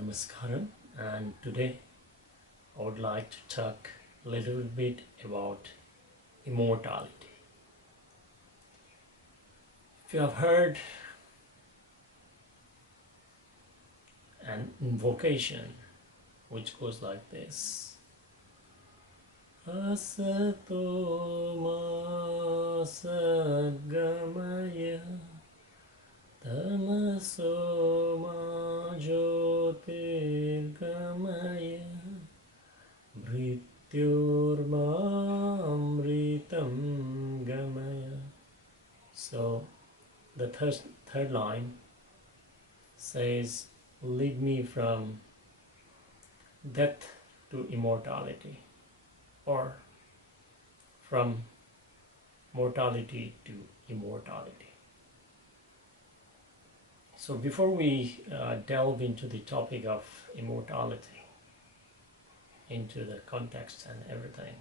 Namaskaram, and today I would like to talk a little bit about immortality. If you have heard an invocation which goes like this: Asato ma sadgamaya Tamaso ma jyotirgamaya Mrityurma amritam gamaya. So the third line says, lead me from death to immortality, or from mortality to immortality. So before we delve into the topic of immortality, into the context and everything,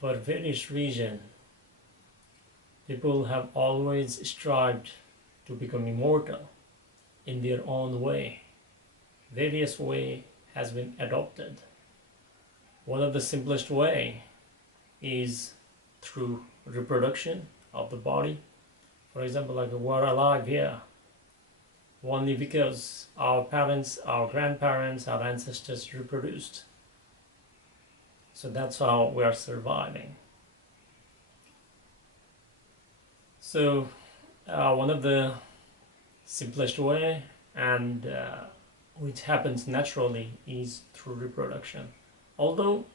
for various reasons, people have always strived to become immortal in their own way. Various way has been adopted. One of the simplest way is through reproduction of the body. For example, like we're alive here only because our parents, our grandparents, our ancestors reproduced. So that's how we are surviving. So one of the simplest way, and which happens naturally, is through reproduction. Although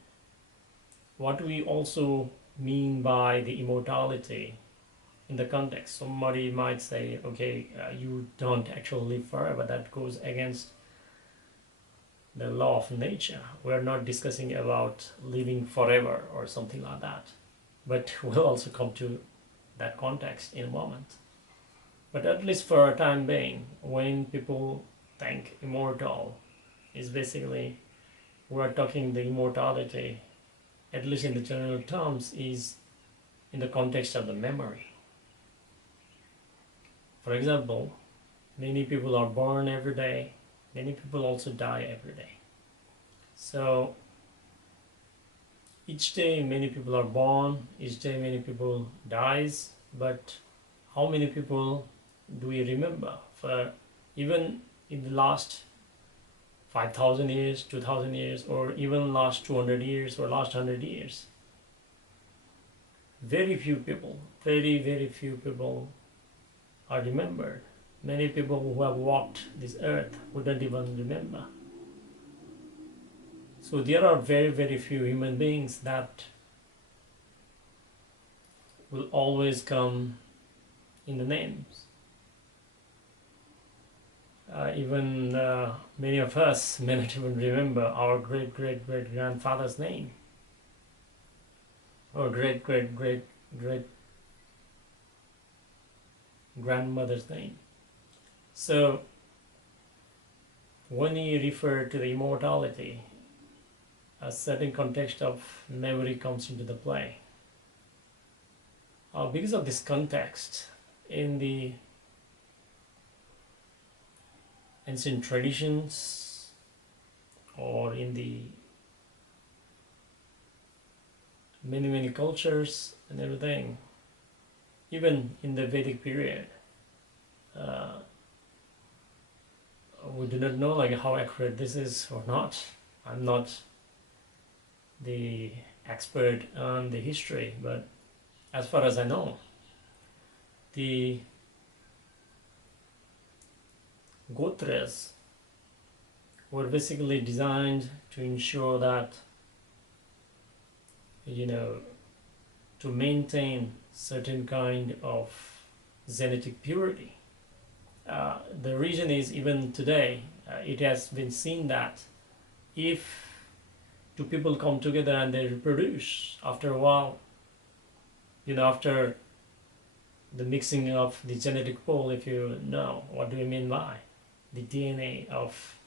what we also mean by the immortality in the context, somebody might say, okay, you don't actually live forever. That goes against the law of nature. We're not discussing about living forever or something like that, but we'll also come to that context in a moment. But at least for a time being, when people think immortal, is basically we're talking the immortality, at least in the general terms, is in the context of the memory. For example, many people are born every day, many people also die every day. So each day many people are born, each day many people dies, but how many people do we remember? For even in the last 5,000 years, 2,000 years, or even last 200 years or last 100 years, very few people, very few people are remembered. Many people who have walked this earth wouldn't even remember. So there are very few human beings that will always come in the names. Even many of us may not even remember our great grandfather's name, or great grandmother's name. So when you refer to the immortality, a certain context of memory comes into the play. Because of this context, in the ancient traditions, or in the many cultures and everything, even in the Vedic period, we do not know like how accurate this is or not. I'm not the expert on the history, but as far as I know, the Gotras were basically designed to ensure that, to maintain certain kind of genetic purity. The reason is, even today, it has been seen that if two people come together and they reproduce, after a while, after the mixing of the genetic pool, if you know what do we mean by the DNA of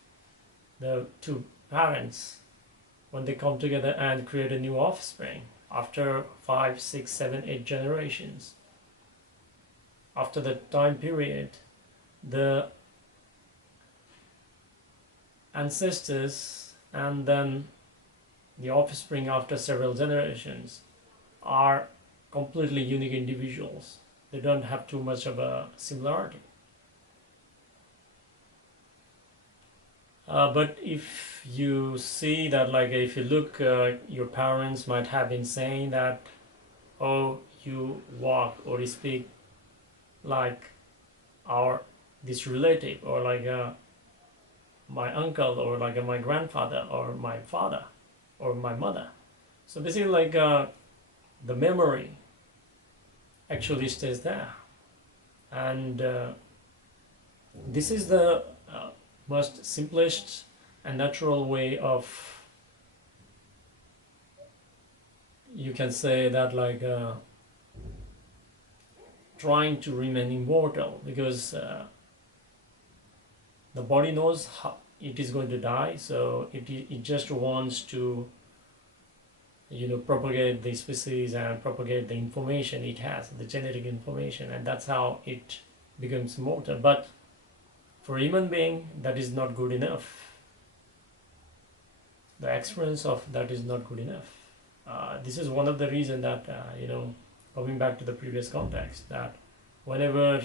the two parents, when they come together and create a new offspring after 5, 6, 7, 8 generations, after that time period, the ancestors and then the offspring after several generations are completely unique individuals. They don't have too much of a similarity. But if you see that, like if you look, your parents might have been saying that, oh, you walk or you speak like our this relative, or like my uncle, or like my grandfather, or my father, or my mother. So basically, like the memory actually stays there, and this is the most simplest and natural way of, you can say that, like trying to remain immortal, because the body knows how it is going to die, so it just wants to, propagate the species and propagate the information it has, the genetic information, and that's how it becomes immortal. But for a human being, that is not good enough. The experience of that is not good enough. This is one of the reasons that, coming back to the previous context, that whenever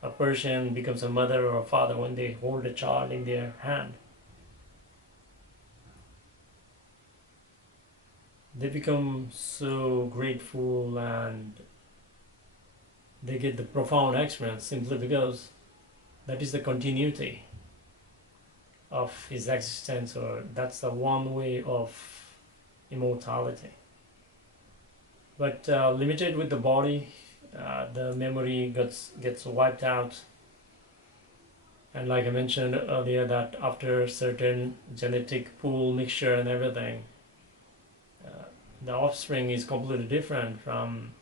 a person becomes a mother or a father, when they hold a child in their hand, they become so grateful and they get the profound experience, simply because that is the continuity of his existence, or that's the one way of immortality. But limited with the body, the memory gets wiped out. And like I mentioned earlier, that after certain genetic pool mixture and everything, the offspring is completely different from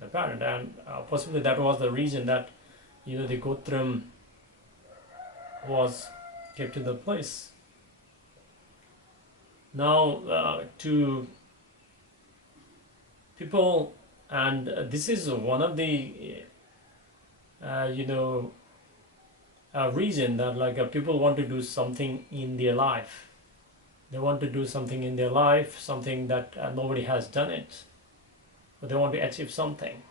the parent, and possibly that was the reason that the Gotram was kept in the place. Now, to people, and this is one of the reason that, like people want to do something in their life. They want to do something in their life, something that nobody has done it, but they want to achieve something,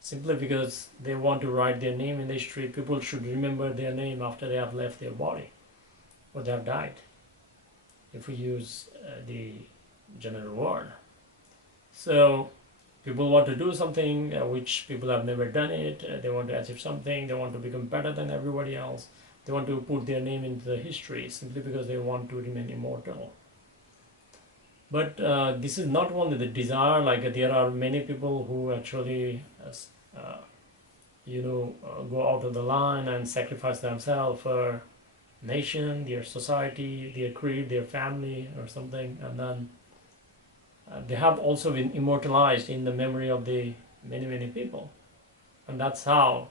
simply because they want to write their name in the history. People should remember their name after they have left their body or they have died, if we use the general word. So people want to do something which people have never done it. They want to achieve something. They want to become better than everybody else. They want to put their name into the history, simply because they want to remain immortal. But this is not only the desire. Like there are many people who actually go out of the line and sacrifice themselves for nation, their society, their creed, their family, or something, and then they have also been immortalized in the memory of the many people. And that's how,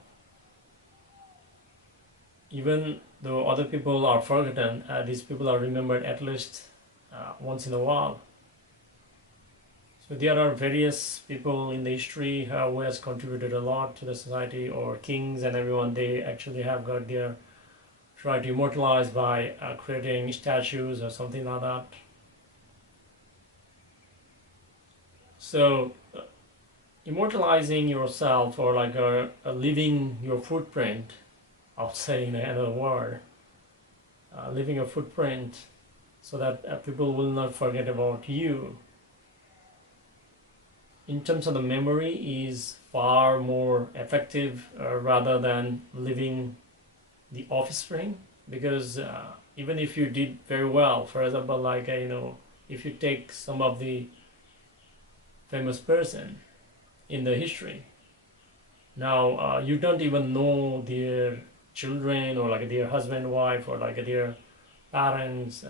even though other people are forgotten, these people are remembered at least once in a while. So there are various people in the history who has contributed a lot to the society, or kings and everyone. They actually have got their try to immortalize by creating statues or something like that. So immortalizing yourself, or like leaving your footprint, I would say in another word, leaving a footprint so that people will not forget about you, in terms of the memory, is far more effective rather than leaving the offspring. Because even if you did very well, for example, like if you take some of the famous person in the history, now you don't even know their children, or like their husband, wife, or like their parents,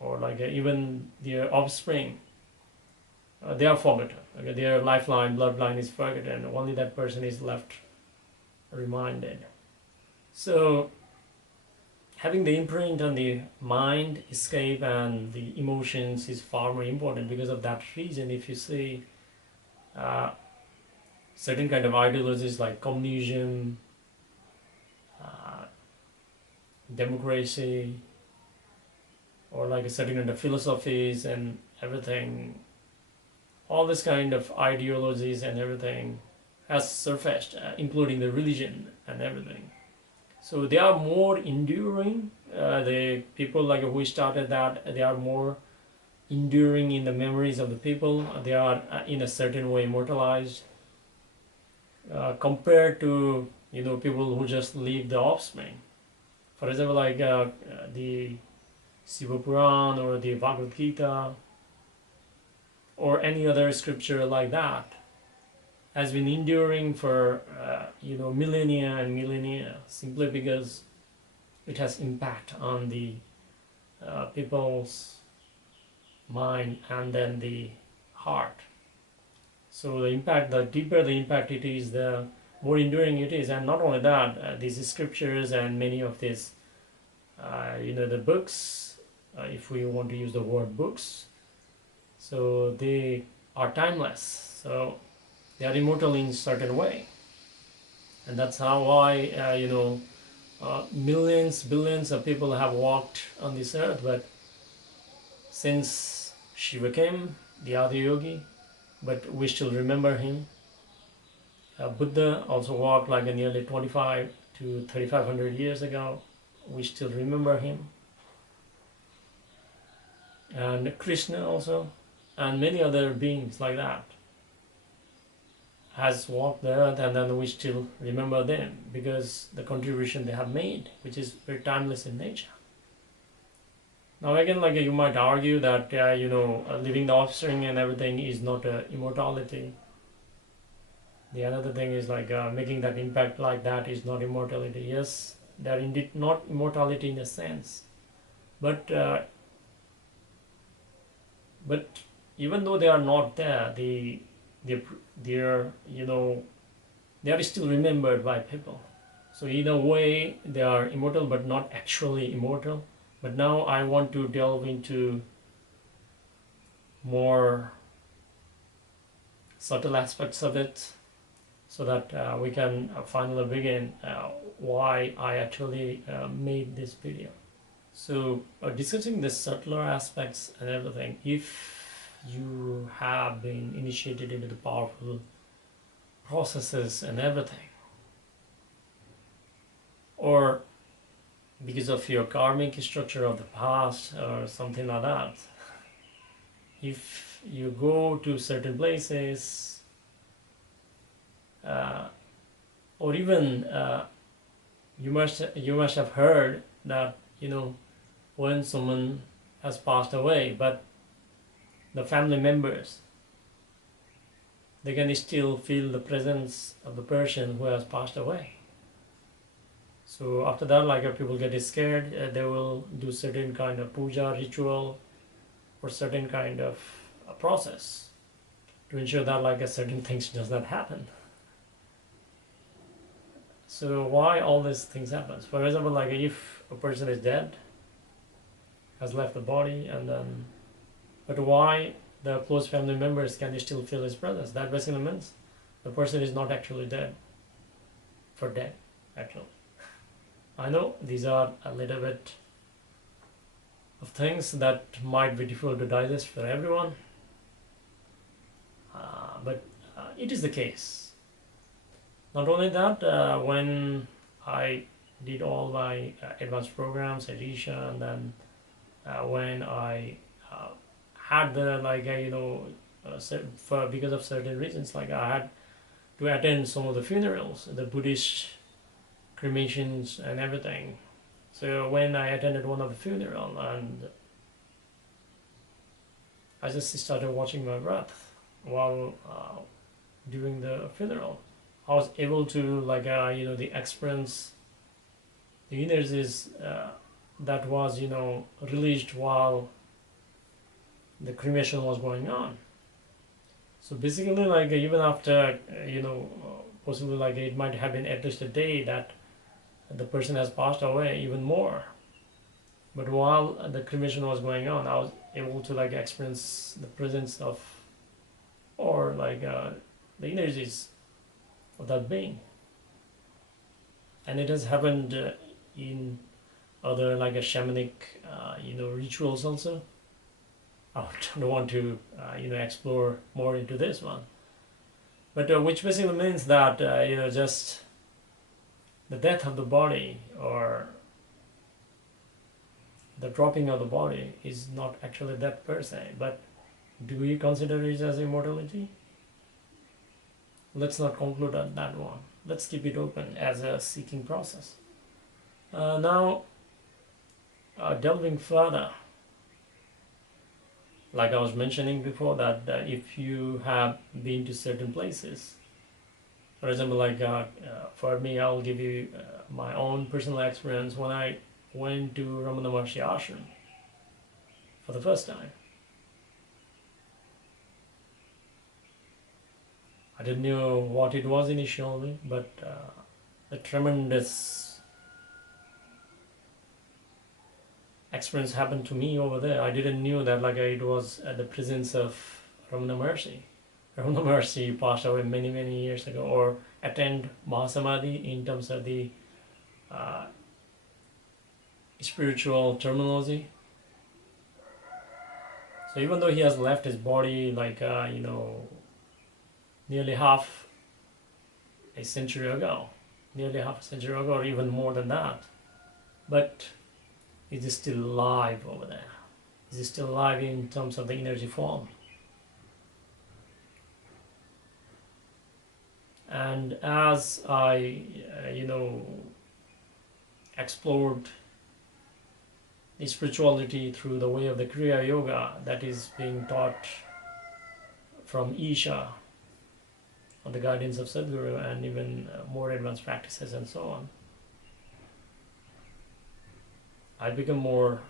or like even their offspring. They are forgotten. Okay, their lifeline, bloodline is forgotten. Only that person is left reminded. So having the imprint on the mind, escape, and the emotions is far more important. Because of that reason, if you see certain kind of ideologies like communism, uh, democracy, or like a certain kind of philosophies and everything, all this kind of ideologies and everything has surfaced, including the religion and everything. So they are more enduring. The people like who started that, they are more enduring in the memories of the people. They are in a certain way immortalized, compared to people who just leave the offspring. For example, like the Shiva Puran or the Bhagavad Gita or any other scripture like that has been enduring for millennia and millennia, simply because it has impact on the people's mind and then the heart. So the deeper the impact it is, the more enduring it is. And not only that, these scriptures and many of these the books, if we want to use the word books, so they are timeless, so they are immortal in a certain way. And that's how why millions, billions of people have walked on this earth. But since Shiva came, the Adi Yogi, but we still remember him. Buddha also walked like nearly 25 to 3500 years ago. We still remember him. And Krishna also, and many other beings like that has walked the earth, and then we still remember them because the contribution they have made, which is very timeless in nature. Now again, like you might argue that living the offspring and everything is not immortality. The another thing is like making that impact like that is not immortality. Yes, they are indeed not immortality in a sense, but even though they are not there, they are still remembered by people. So in a way they are immortal but not actually immortal. But now I want to delve into more subtle aspects of it, so that we can finally begin why I actually made this video. So discussing the subtler aspects and everything, if you have been initiated into the powerful processes and everything, or because of your karmic structure of the past or something like that, if you go to certain places, or even you must have heard that when someone has passed away, but the family members, they can still feel the presence of the person who has passed away. So after that, like people get scared, they will do certain kind of puja ritual or certain kind of process to ensure that like a certain things does not happen. So why all these things happen? For example, like if a person is dead, has left the body, and then, but why the close family members can still feel his presence? That basically means the person is not actually dead for dead, actually. I know these are a little bit of things that might be difficult to digest for everyone, but it is the case. Not only that, when I did all my advanced programs at Isha, and then when I had the because of certain reasons, like I had to attend some of the funerals, the Buddhist cremations and everything. So when I attended one of the funeral, and I just started watching my breath while during the funeral, I was able to the experience the energies that was released while the cremation was going on. So basically, like even after possibly like it might have been at least a day that the person has passed away, even more. But while the cremation was going on, I was able to like experience the presence of, or the energies of that being. And it has happened in other like a shamanic rituals also. I don't want to explore more into this one, but which basically means that just the death of the body or the dropping of the body is not actually death per se, but do we consider it as immortality? Let's not conclude on that one. Let's keep it open as a seeking process. Now, delving further, like I was mentioning before, that if you have been to certain places, for example, like for me, I'll give you my own personal experience when I went to Ramana Maharshi ashram for the first time. I didn't know what it was initially, but a tremendous experience happened to me over there. I didn't know that like it was at the presence of Ramana Maharshi. Ramana Maharshi passed away many, many years ago, or attained Mahasamadhi in terms of the spiritual terminology. So even though he has left his body like nearly half a century ago, or even more than that, but he's still alive over there. He's still alive in terms of the energy form. And as I explored the spirituality through the way of the Kriya Yoga that is being taught from Isha on the guidance of Sadhguru, and even more advanced practices and so on, I become more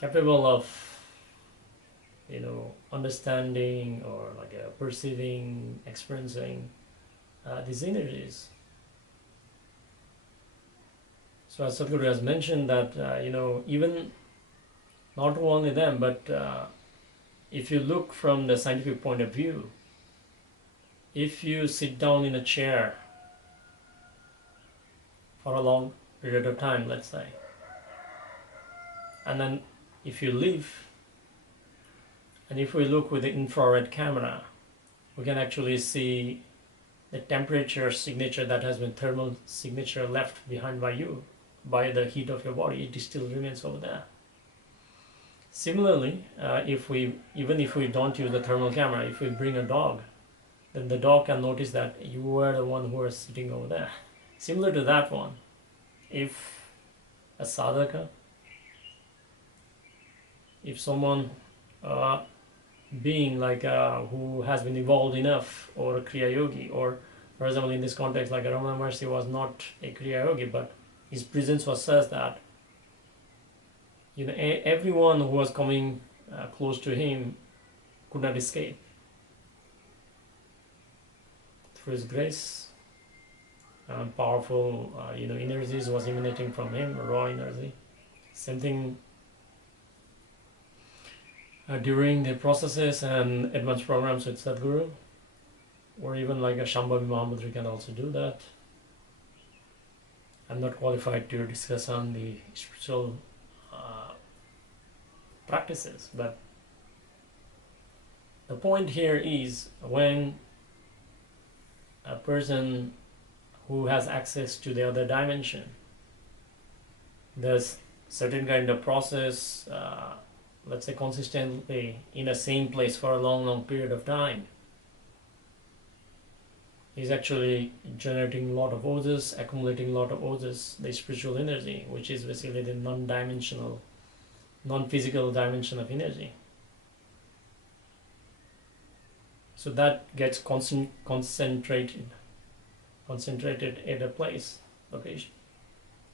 capable of understanding or like perceiving, experiencing these energies. So as Sadhguru has mentioned that even not only them, but if you look from the scientific point of view, if you sit down in a chair for a long period of time, let's say, and then if you leave, and if we look with the infrared camera, we can actually see the temperature signature that has been thermal signature left behind by you, by the heat of your body. It still remains over there. Similarly, even if we don't use the thermal camera, if we bring a dog, then the dog can notice that you were the one who was sitting over there. Similar to that one, if a sadhaka, if someone being like who has been evolved enough, or a Kriya Yogi, or for example in this context like Ramana Maharshi was not a Kriya Yogi, but his presence was such that everyone who was coming close to him could not escape. Through his grace, powerful energies was emanating from him, raw energy. Same thing during the processes and advanced programs with Sadhguru, or even like a Shambhavi Mahamudra can also do that. I'm not qualified to discuss on the spiritual practices, but the point here is when a person who has access to the other dimension does certain kind of process, let's say consistently in the same place for a long period of time, is actually generating a lot of ojas, accumulating a lot of ojas, the spiritual energy, which is basically the non-dimensional, non-physical dimension of energy. So that gets concentrated at a place, location.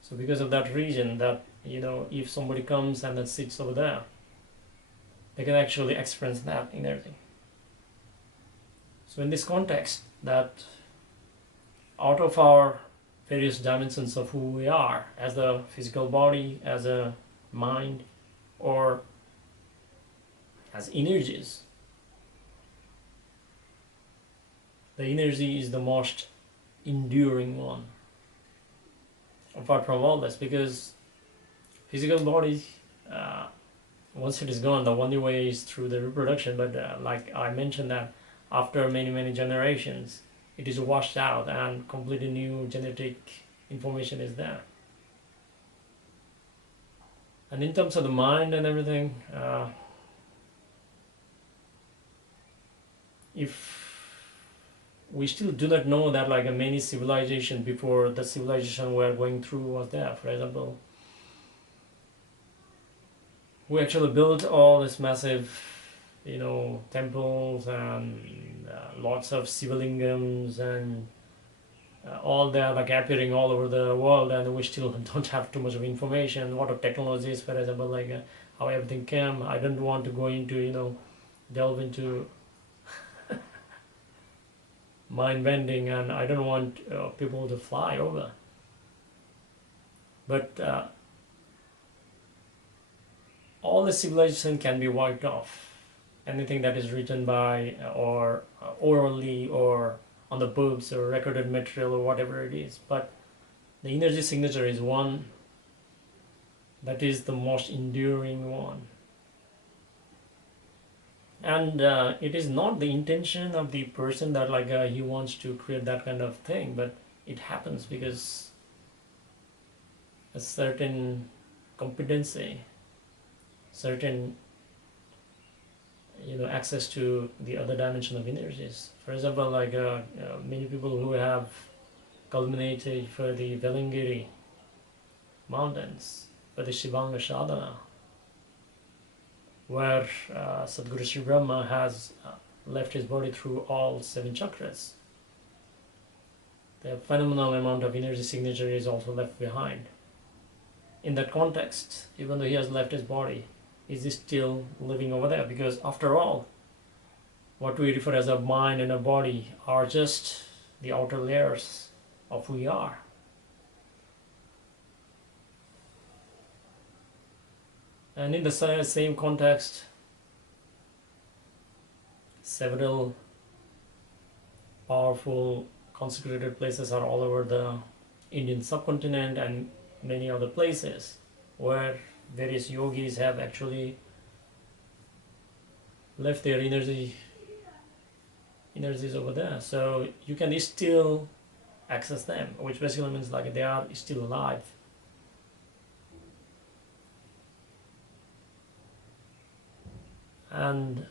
So because of that reason, that if somebody comes and then sits over there, they can actually experience that energy. So in this context, that out of our various dimensions of who we are, as a physical body, as a mind, or as energies, the energy is the most enduring one apart from all this, because physical body, uh, once it is gone, the only way is through the reproduction. But like I mentioned, that after many generations, it is washed out and completely new genetic information is there. And in terms of the mind and everything, if we still do not know that, like many civilization before the civilization we're going through was there. For example, we actually built all this massive, temples and lots of sivalingams and all that, like appearing all over the world, and we still don't have too much of information. What of technologies, for example, like how everything came. I don't want to go into, delve into mind bending, and I don't want people to fly over. But all the civilization can be wiped off. Anything that is written by or orally or on the books or recorded material or whatever it is. But the energy signature is one that is the most enduring one. And it is not the intention of the person that like he wants to create that kind of thing, but it happens because a certain competency, certain access to the other dimension of energies. For example, like many people who have culminated for the Velingiri mountains, for the Shivanga Sadhana, where Sadhguru Sri Brahma has left his body through all 7 chakras. The phenomenal amount of energy signature is also left behind. In that context, even though he has left his body, is he still living over there? Because after all, what we refer as a mind and a body are just the outer layers of who we are. And in the same context, several powerful consecrated places are all over the Indian subcontinent and many other places where various yogis have actually left their energies over there. So you can still access them, which basically means like they are still alive. And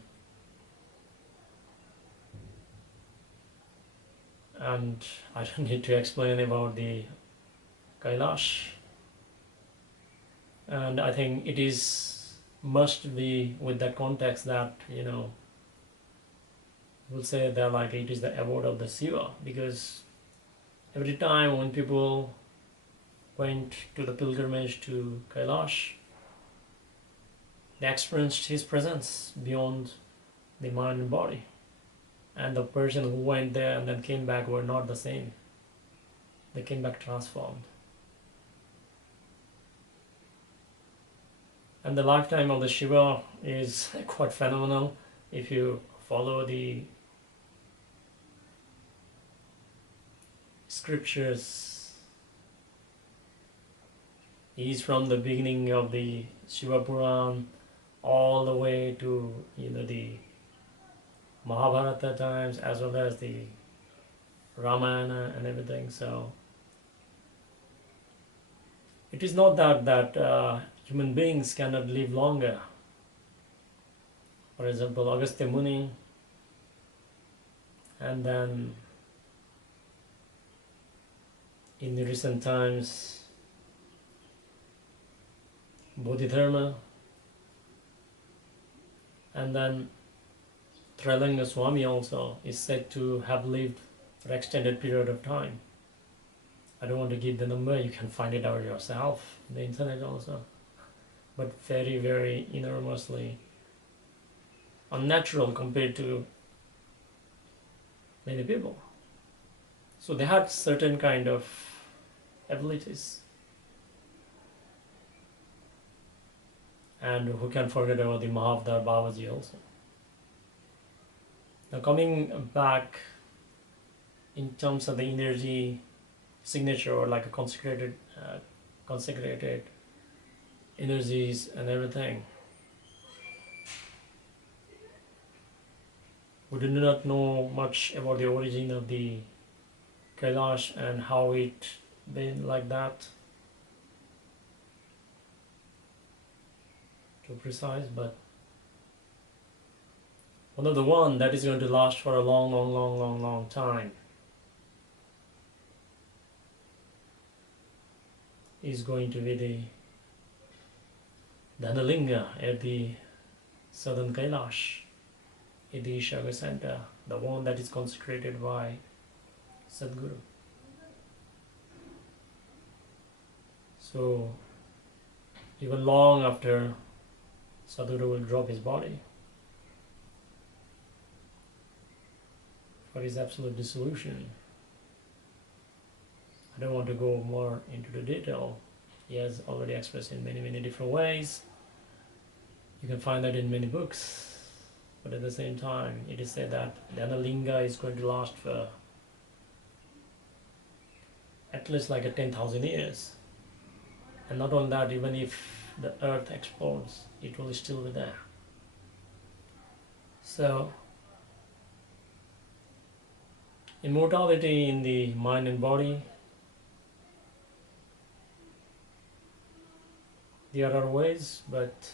I don't need to explain about the Kailash. And I think it must be with that context that, we'll say that like it is the abode of the Shiva, because every time when people went to the pilgrimage to Kailash, they experienced his presence beyond the mind and body. And the person who went there and then came back were not the same. They came back transformed. And the lifetime of the Shiva is quite phenomenal. If you follow the scriptures, he's from the beginning of the Shiva Puran all the way to the Mahabharata times, as well as the Ramayana and everything. So it is not that human beings cannot live longer. For example, Agastya Muni, and then in the recent times, Bodhidharma, and then Trailanga Swami also is said to have lived for an extended period of time. I don't want to give the number, you can find it out yourself on the internet also. But very, very enormously unnatural compared to many people. So they had certain kind of abilities. And who can forget about the Mahavdar Babaji also. Now coming back in terms of the energy signature, or like a consecrated energies and everything. We do not know much about the origin of the Kailash and how it been like that, too precise, but one of the one that is going to last for a long time is going to be the Dhanalinga at the southern Kailash, in the Ishaga Center, the one that is consecrated by Sadhguru. So even long after Sadhguru will drop his body for his absolute dissolution, I don't want to go more into the detail. He has already expressed in many different ways. You can find that in many books. But at the same time, it is said that the Analinga is going to last for at least like a 10,000 years. And not only that, even if the earth explodes, it will still be there. So, immortality in the mind and body, there are ways, but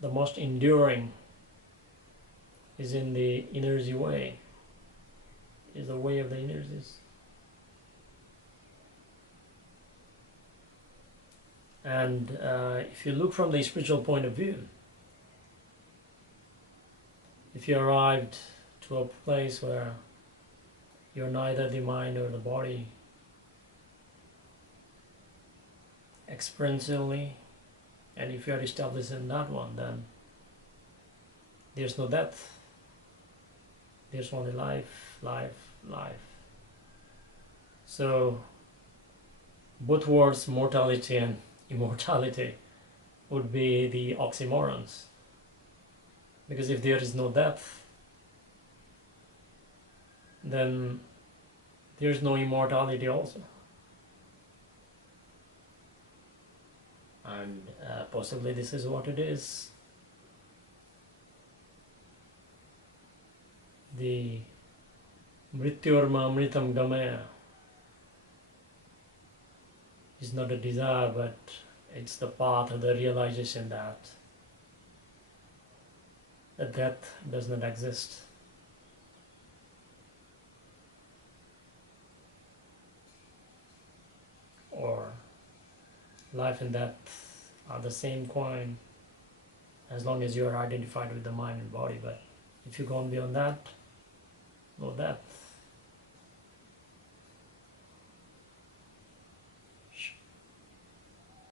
the most enduring is in the energy way, is the way of the energies. And if you look from the spiritual point of view, if you arrived to a place where you're neither the mind or the body experientially, and if you are established in that one, then there's no death. There's only life. So both words, mortality and immortality, would be the oxymorons. Because if there is no death, then there is no immortality also. And possibly this is what it is. The mrityorma amritam gamaya is not a desire, but it's the path of the realization that death does not exist. Or life and death are the same coin, as long as you are identified with the mind and body. But if you go on beyond that, no death.